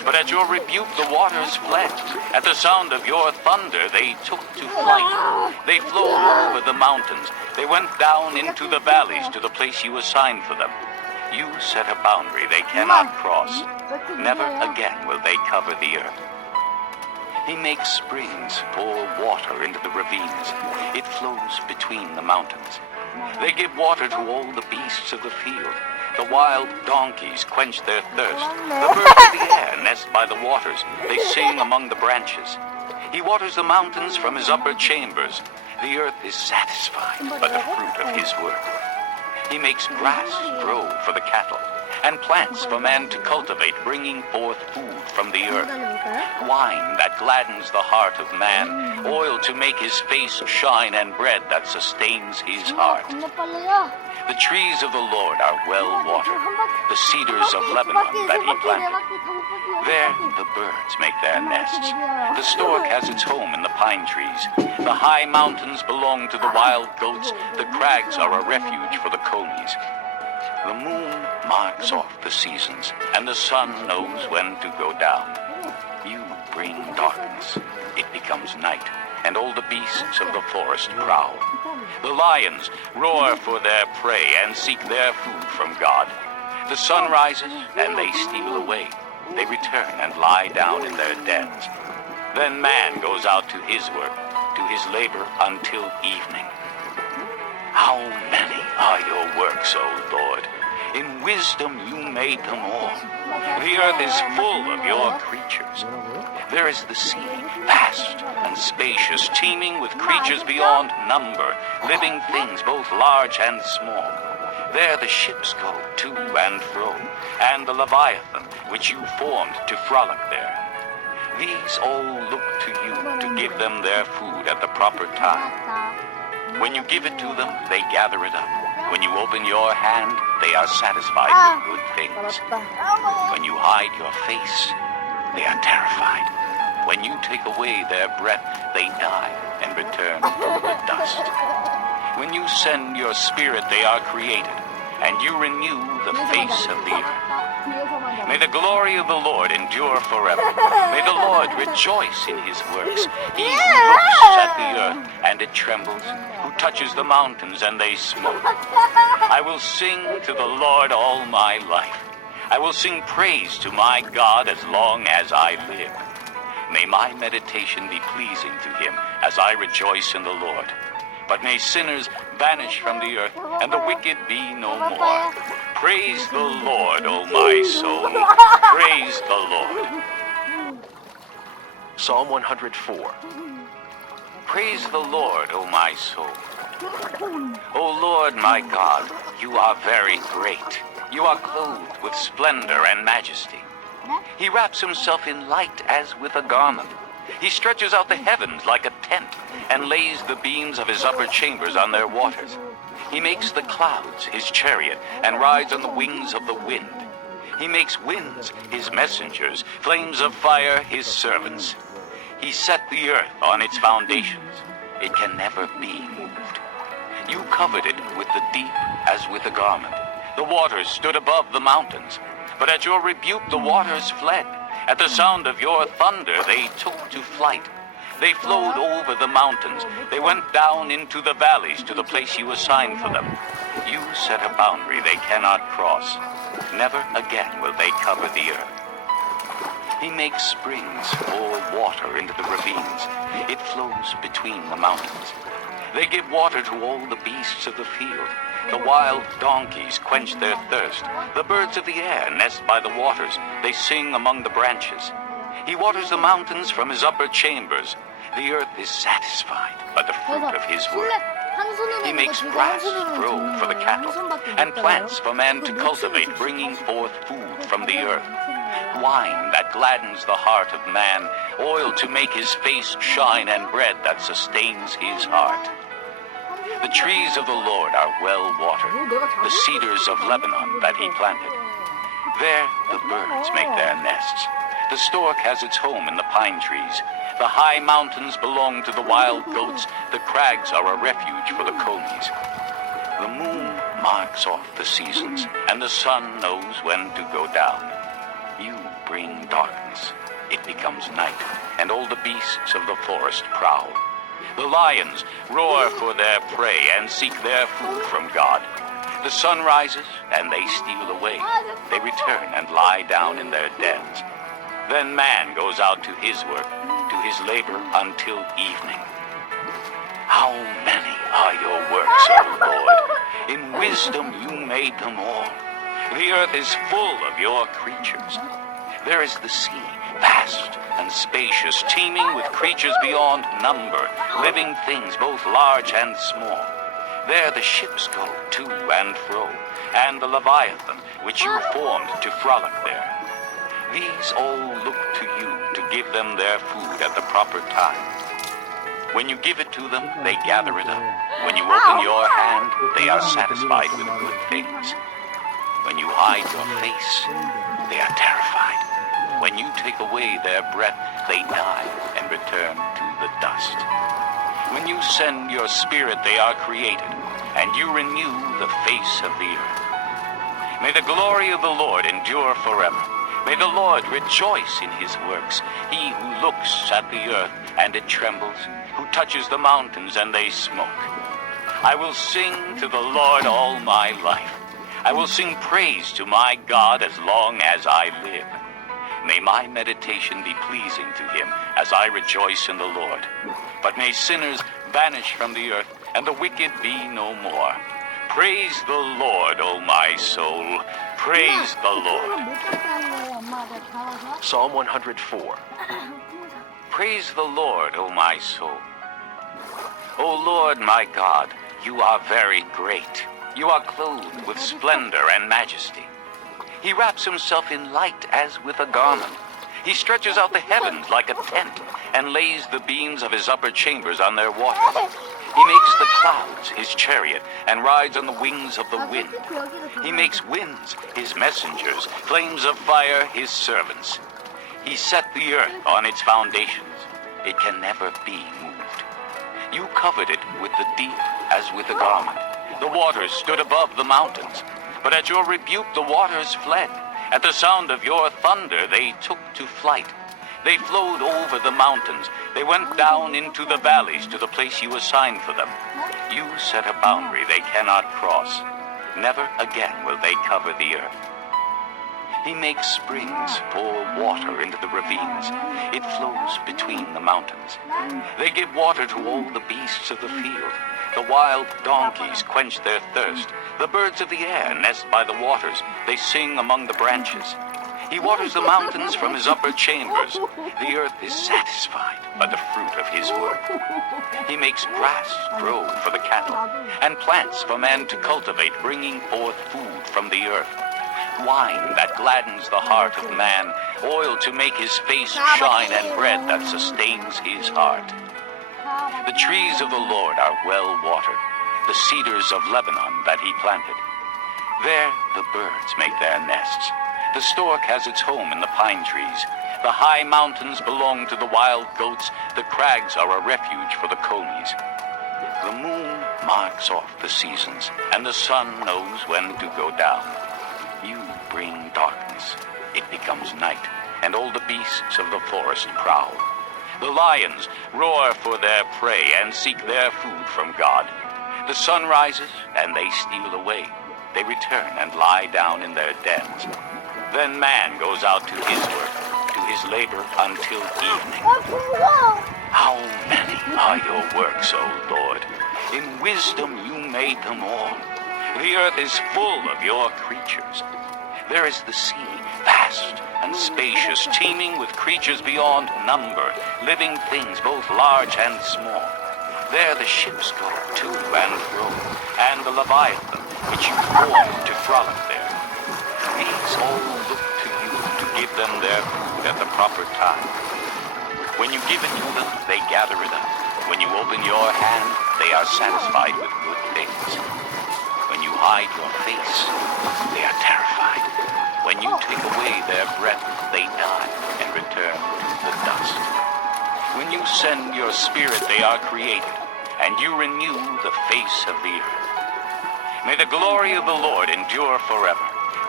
But at your rebuke the waters fled. At the sound of your thunder they took to flight. They flowed over the mountains. They went down into the valleys to the place you assigned for them. You set a boundary they cannot cross. Never again will they cover the earth. He makes springs pour water into the ravines. It flows between the mountains. They give water to all the beasts of the field. The wild donkeys quench their thirst. The birds of the air nest by the waters. They sing among the branches. He waters the mountains from his upper chambers. The earth is satisfied by the fruit of his work. He makes grass grow for the cattle, and plants for man to cultivate, bringing forth food from the earth. Wine that gladdens the heart of man, oil to make his face shine, and bread that sustains his heart. The trees of the Lord are well watered, the cedars of Lebanon that he planted. There the birds make their nests. The stork has its home in the pine trees. The high mountains belong to the wild goats. The crags are a refuge for the conies. The moon marks off the seasons, and the sun knows when to go down. You bring darkness. It becomes night, and all the beasts of the forest prowl. The lions roar for their prey and seek their food from God. The sun rises, and they steal away. They return and lie down in their dens. Then man goes out to his work, to his labor until evening. How many are your works, O Lord? In wisdom you made them all. The earth is full of your creatures. There is the sea, vast and spacious, teeming with creatures beyond number, living things both large and small. There the ships go to and fro, and the Leviathan, which you formed to frolic there. These all look to you to give them their food at the proper time. When you give it to them, they gather it up. When you open your hand, they are satisfied with good things. When you hide your face, they are terrified. When you take away their breath, they die and return to the dust. When you send your spirit, they are created, and you renew the face of the earth. May the glory of the Lord endure forever. May the Lord rejoice in his works. He who looks at the earth, and it trembles, who touches the mountains, and they smoke. I will sing to the Lord all my life. I will sing praise to my God as long as I live. May my meditation be pleasing to him as I rejoice in the Lord. But may sinners vanish from the earth, and the wicked be no more. Praise the Lord, O my soul. Praise the Lord. Psalm 104. Praise the Lord, O my soul. O Lord my God, you are very great. You are clothed with splendor and majesty. He wraps himself in light as with a garment. He stretches out the heavens like a tent, and lays the beams of his upper chambers on their waters. He makes the clouds his chariot, and rides on the wings of the wind. He makes winds his messengers, flames of fire his servants. He set the earth on its foundations. It can never be moved. You covered it with the deep as with a garment. The waters stood above the mountains. But at your rebuke the waters fled. At the sound of your thunder they took to flight. They flowed over the mountains. They went down into the valleys to the place you assigned for them. You set a boundary they cannot cross. Never again will they cover the earth. He makes springs pour water into the ravines. It flows between the mountains. They give water to all the beasts of the field. The wild donkeys quench their thirst. The birds of the air nest by the waters. They sing among the branches. He waters the mountains from his upper chambers. The earth is satisfied by the fruit of his work. He makes grass grow for the cattle, and plants for man to cultivate, bringing forth food from the earth. Wine that gladdens the heart of man, oil to make his face shine, and bread that sustains his heart. The trees of the Lord are well watered, the cedars of Lebanon that he planted. There the birds make their nests. The stork has its home in the pine trees. The high mountains belong to the wild goats. The crags are a refuge for the conies. The moon marks off the seasons, and the sun knows when to go down. You bring darkness. It becomes night, and all the beasts of the forest prowl. The lions roar for their prey and seek their food from God. The sun rises, and they steal away. They return and lie down in their dens. Then man goes out to his work, to his labor until evening. How many are your works, O Lord? In wisdom you made them all. The earth is full of your creatures. There is the sea, vast and spacious, teeming with creatures beyond number, living things both large and small. There the ships go to and fro, and the Leviathan, which you formed to frolic there. These all look to you to give them their food at the proper time. When you give it to them, they gather it up. When you open your hand, they are satisfied with good things. When you hide your face, they are terrified. When you take away their breath, they die and return to the dust. When you send your spirit, they are created, and you renew the face of the earth. May the glory of the Lord endure forever. May the Lord rejoice in his works, he who looks at the earth and it trembles, who touches the mountains and they smoke. I will sing to the Lord all my life. I will sing praise to my God as long as I live. May my meditation be pleasing to him as I rejoice in the Lord. But may sinners vanish from the earth and the wicked be no more. Praise the Lord, O my soul. Praise the Lord. Psalm 104. Praise the Lord, O my soul. O Lord my God, you are very great. You are clothed with splendor and majesty. He wraps himself in light as with a garment. He stretches out the heavens like a tent and lays the beams of his upper chambers on their waters. He makes the clouds his chariot and rides on the wings of the wind. He makes winds his messengers, flames of fire his servants. He set the earth on its foundations. It can never be moved. You covered it with the deep as with a garment. The waters stood above the mountains. But at your rebuke the waters fled. At the sound of your thunder they took to flight. They flowed over the mountains. They went down into the valleys to the place you assigned for them. You set a boundary they cannot cross. Never again will they cover the earth. He makes springs pour water into the ravines. It flows between the mountains. They give water to all the beasts of the field. The wild donkeys quench their thirst. The birds of the air nest by the waters. They sing among the branches. He waters the mountains from his upper chambers. The earth is satisfied by the fruit of his work. He makes grass grow for the cattle, and plants for man to cultivate, bringing forth food from the earth. Wine that gladdens the heart of man, oil to make his face shine, and bread that sustains his heart. The trees of the Lord are well watered, the cedars of Lebanon that he planted. There the birds make their nests. The stork has its home in the pine trees. The high mountains belong to the wild goats. The crags are a refuge for the conies. The moon marks off the seasons, and the sun knows when to go down. You bring darkness. It becomes night, and all the beasts of the forest prowl. The lions roar for their prey and seek their food from God. The sun rises, and they steal away. They return and lie down in their dens. Then man goes out to his work, to his labor until evening. How many are your works, O Lord? In wisdom you made them all. The earth is full of your creatures. There is the sea, vast and spacious, teeming with creatures beyond number, living things both large and small. There the ships go to and fro, and the Leviathan, which you formed to frolic there. These all look to you to give them their food at the proper time. When you give it to them, they gather it up. When you open your hand, they are satisfied with good things. When you hide your face, they are terrified. When you take away their breath, they die and return to the dust. When you send your spirit, they are created, and you renew the face of the earth. May the glory of the Lord endure forever.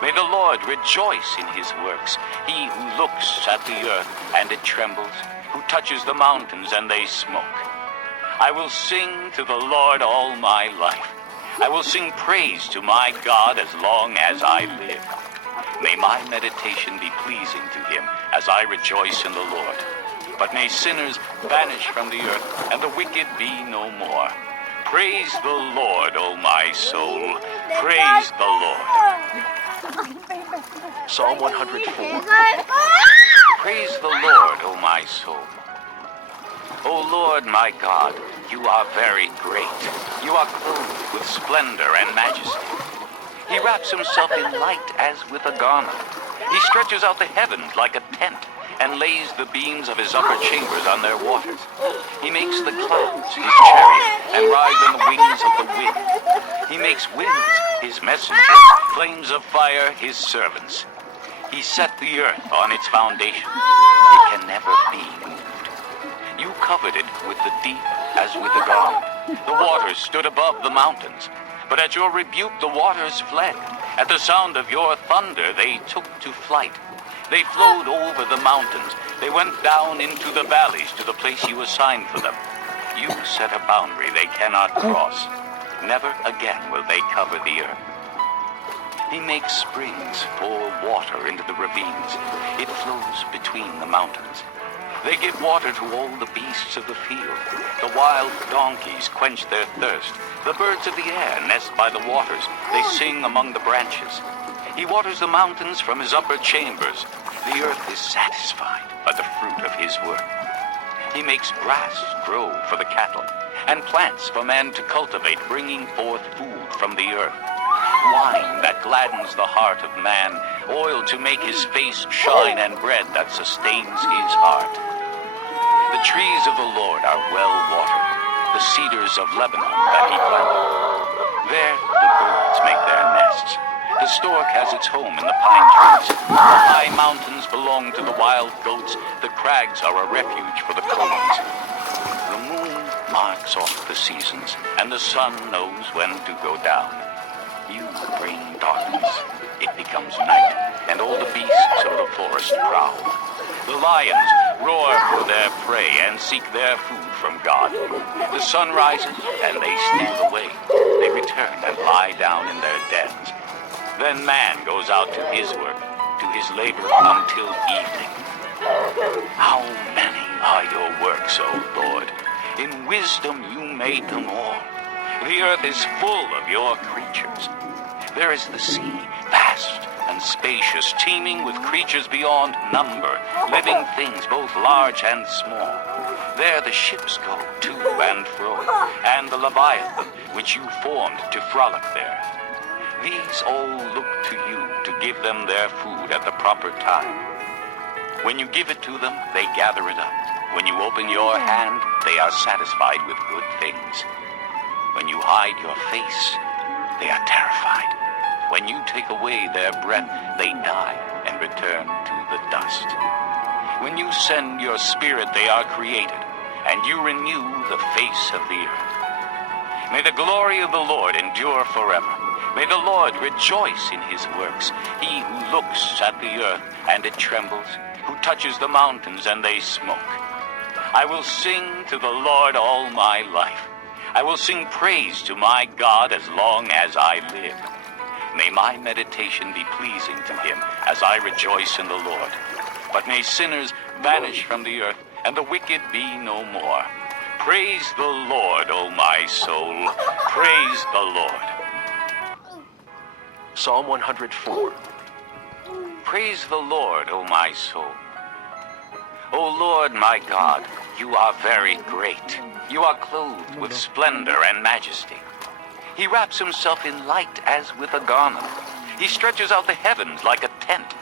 May the Lord rejoice in his works. He who looks at the earth and it trembles, who touches the mountains and they smoke. I will sing to the Lord all my life. I will sing praise to my God as long as I live. May my meditation be pleasing to him as I rejoice in the Lord. But may sinners vanish from the earth and the wicked be no more. Praise the Lord, O my soul. Praise the Lord. Psalm 104. Praise the Lord, O my soul. O Lord my God, you are very great. You are clothed with splendor and majesty. He wraps himself in light as with a garment. He stretches out the heavens like a tent and lays the beams of his upper chambers on their waters. He makes the clouds his chariot and rides on the wings of the wind. He makes winds his messengers, flames of fire his servants. He set the earth on its foundations. It can never be moved. You covered it with the deep as with a garment. The waters stood above the mountains. But at your rebuke the waters fled. At the sound of your thunder they took to flight. They flowed over the mountains. They went down into the valleys to the place you assigned for them. You set a boundary they cannot cross. Never again will they cover the earth. He makes springs pour water into the ravines. It flows between the mountains. They give water to all the beasts of the field. The wild donkeys quench their thirst. The birds of the air nest by the waters. They sing among the branches. He waters the mountains from his upper chambers. The earth is satisfied by the fruit of his work. He makes grass grow for the cattle, and plants for man to cultivate, bringing forth food from the earth. Wine that gladdens the heart of man, oil to make his face shine, and bread that sustains his heart. The trees of the Lord are well watered, the cedars of Lebanon that he planted. There the birds make their nests. The stork has its home in the pine trees. The high mountains belong to the wild goats. The crags are a refuge for the cones. The moon marks off the seasons, and the sun knows when to go down. You bring darkness. It becomes night, and all the beasts of the forest prowl. The lions roar for their prey and seek their food from God. The sun rises, and they steal away. They return and lie down in their dens. Then man goes out to his work, to his labor until evening. How many are your works, O Lord? In wisdom you made them all. The earth is full of your creatures. There is the sea, vast and spacious, teeming with creatures beyond number, living things both large and small. There the ships go to and fro, and the Leviathan, which you formed to frolic there. These all look to you to give them their food at the proper time. When you give it to them, they gather it up. When you open your hand, they are satisfied with good things. When you hide your face, they are terrified. When you take away their breath, they die and return to the dust. When you send your spirit, they are created, and you renew the face of the earth. May the glory of the Lord endure forever. May the Lord rejoice in his works. He who looks at the earth and it trembles, who touches the mountains and they smoke. I will sing to the Lord all my life. I will sing praise to my God as long as I live. May my meditation be pleasing to him as I rejoice in the Lord. But may sinners vanish from the earth and the wicked be no more. Praise the Lord, O my soul. Praise the Lord. Psalm 104. Praise the Lord, O my soul. O Lord my God, you are very great. You are clothed with splendor and majesty. He wraps himself in light as with a garment. He stretches out the heavens like a tent